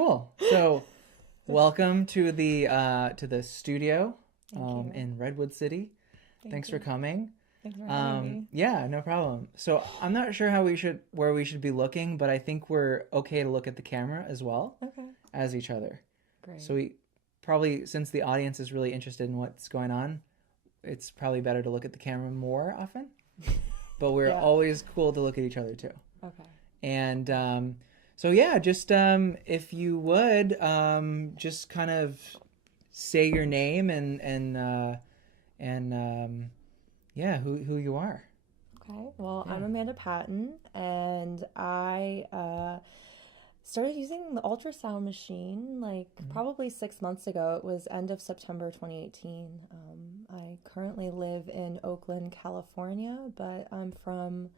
cool. So, welcome to the studio Thank you. in Redwood City. Thank Thanks you. for coming. Thanks for having me. Yeah, no problem. So, I'm not sure where we should be looking, but I think we're okay to look at the camera as well Okay. as each other. Great. So we probably, since the audience is really interested in what's going on, it's probably better to look at the camera more often. But we're Yeah. always cool to look at each other too. Okay. And so yeah, just if you would just kind of say your name and yeah, who you are. Okay. Well, Yeah. I'm Amanda Patton, and I started using the ultrasound machine like probably 6 months ago. It was end of September 2018. I currently live in Oakland, California, but I'm from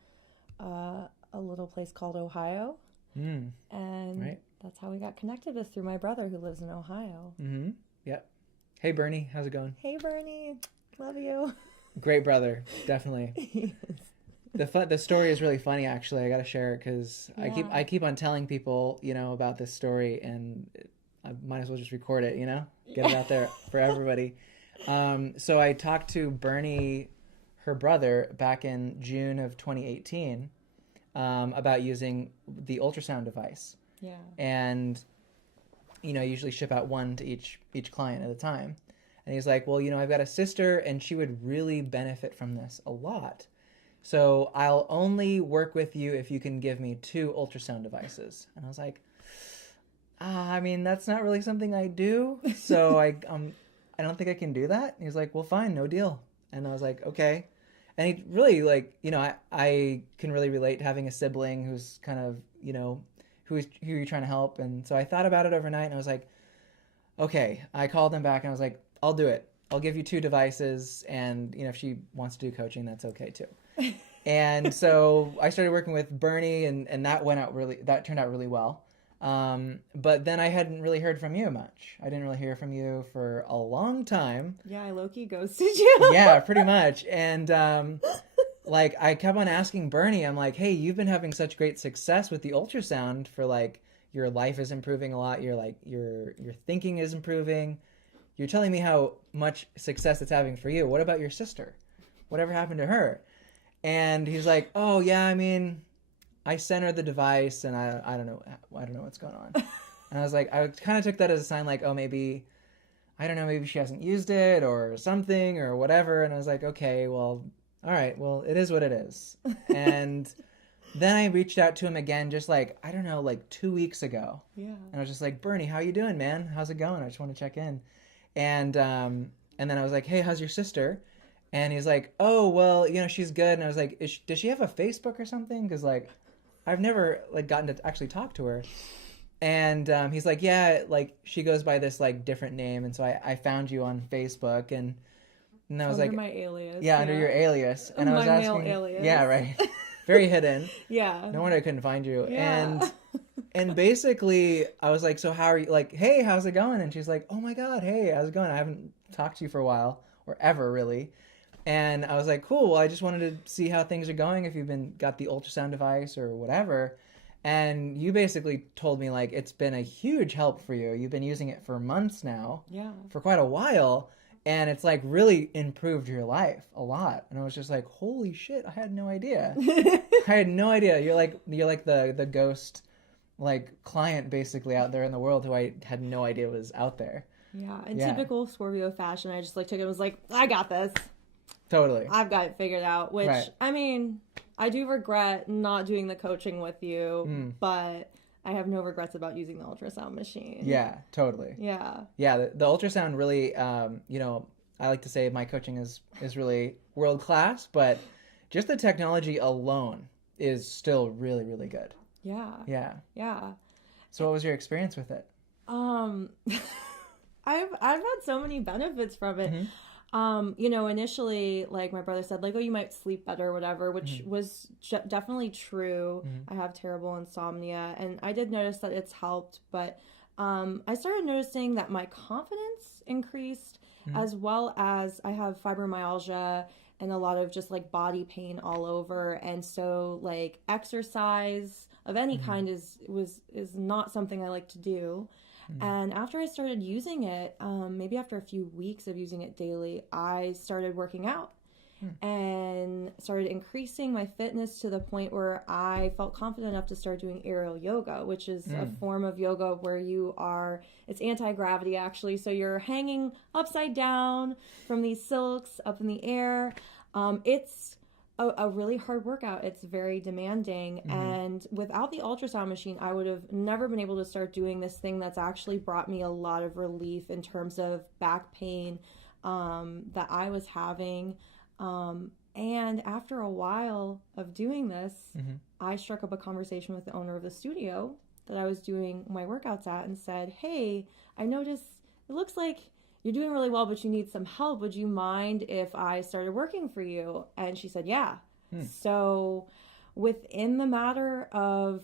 a little place called Ohio, Mm, and right. that's how we got connected, is through my brother who lives in Ohio. Mm-hmm. Yep. Hey Bernie, how's it going? Hey, Bernie. Love you. Great brother, definitely. The story is really funny, actually. I got to share it because Yeah. I keep on telling people, about this story, and I might as well just record it, get it out there for everybody. So I talked to Bernie, her brother, back in June of 2018, about using the ultrasound device, Yeah. and usually ship out one to each client at a time. And he's like, well, I've got a sister, and she would really benefit from this a lot. So I'll only work with you if you can give me 2 ultrasound devices. And I was like, I mean, that's not really something I do. So I don't think I can do that. And he's like, well, fine, no deal. And I was like, okay. And he really I can really relate to having a sibling who's kind of, who you're trying to help. And so I thought about it overnight, and I was like, okay. I called him back and I was like, I'll do it. I'll give you 2 devices, and if she wants to do coaching, that's okay too. And so I started working with Bernie, and that turned out really well. But then I hadn't really heard from you much. I didn't really hear from you for a long time. Yeah, I low-key ghosted you. Yeah, pretty much. And I kept on asking Bernie, I'm like, hey, you've been having such great success with the ultrasound, for your life is improving a lot. Your thinking is improving. You're telling me how much success it's having for you. What about your sister? Whatever happened to her? And he's like, oh yeah, I mean, I sent her the device, and I don't know what's going on. And I was like, I kind of took that as a sign, like, oh, maybe, I don't know, maybe she hasn't used it or something or whatever. And I was like, okay, well, all right, well, it is what it is. And then I reached out to him again, just I don't know, 2 weeks ago. Yeah. And I was just like, Bernie, how you doing, man? How's it going? I just want to check in. And then I was like, hey, how's your sister? And he's like, oh, well, she's good. And I was like, does she have a Facebook or something? Because I've never gotten to actually talk to her. And he's like, yeah, she goes by this different name. And so I found you on Facebook, and I was Under my alias. yeah, under your alias. And I was my asking, male alias. yeah, right, very hidden. Yeah. No wonder I couldn't find you. Yeah. And basically I was like, so how are you? Hey, how's it going? And she's like, oh my God, hey, how's it going? I haven't talked to you for a while, or ever really. And I was like, cool. Well, I just wanted to see how things are going, if you've got the ultrasound device or whatever. And you basically told me it's been a huge help for you. You've been using it for months now. Yeah. For quite a while. And it's really improved your life a lot. And I was just like, holy shit, I had no idea. I had no idea. You're like the ghost client basically out there in the world who I had no idea was out there. Yeah. In typical Scorpio fashion, I just took it and was like, I got this. Totally. I've got it figured out, which, right. I mean, I do regret not doing the coaching with you, but I have no regrets about using the ultrasound machine. Yeah, totally. Yeah. Yeah, the ultrasound really, I like to say my coaching is really world class, but just the technology alone is still really, really good. Yeah. Yeah. Yeah. So what was your experience with it? I've had so many benefits from it. Mm-hmm. Initially, my brother said, oh, you might sleep better or whatever, which was definitely true. I have terrible insomnia, and I did notice that it's helped, but I started noticing that my confidence increased, as well as I have fibromyalgia, and a lot of just like body pain all over. And so like exercise of any kind is not something I like to do. And after I started using it, maybe after a few weeks of using it daily, I started working out and started increasing my fitness to the point where I felt confident enough to start doing aerial yoga, which is a form of yoga where it's anti-gravity actually. So you're hanging upside down from these silks up in the air. It's a really hard workout. It's very demanding. And without the ultrasound machine, I would have never been able to start doing this thing that's actually brought me a lot of relief in terms of back pain that I was having. And after a while of doing this, I struck up a conversation with the owner of the studio that I was doing my workouts at and said, hey, I noticed it looks like you're doing really well, but you need some help. Would you mind if I started working for you? And she said, yeah. So within the matter of,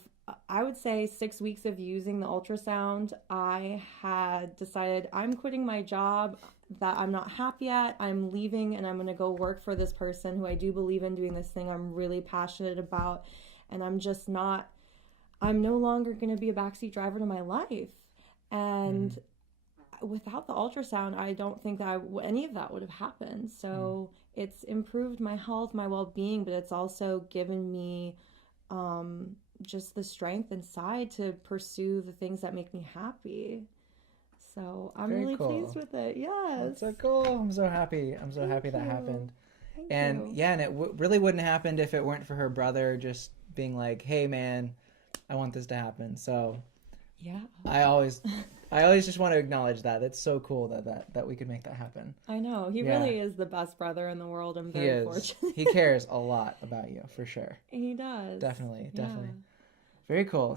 I would say 6 weeks of using the ultrasound, I had decided I'm quitting my job that I'm not happy at. I'm leaving and I'm going to go work for this person who I do believe in doing this thing I'm really passionate about. And I'm no longer going to be a backseat driver to my life. And without the ultrasound, I don't think that any of that would have happened. So it's improved my health, my well-being, but it's also given me just the strength inside to pursue the things that make me happy. So I'm Very really cool. pleased with it. Yes. That's so cool. I'm so happy. I'm so happy that happened. Thank And you. yeah, and it really wouldn't have happened if it weren't for her brother just being like, hey man, I want this to happen. So Yeah. I always just want to acknowledge that. It's so cool that we could make that happen. I know. He really is the best brother in the world. I'm very fortunate. He cares a lot about you, for sure. He does. Definitely. Yeah. Very cool.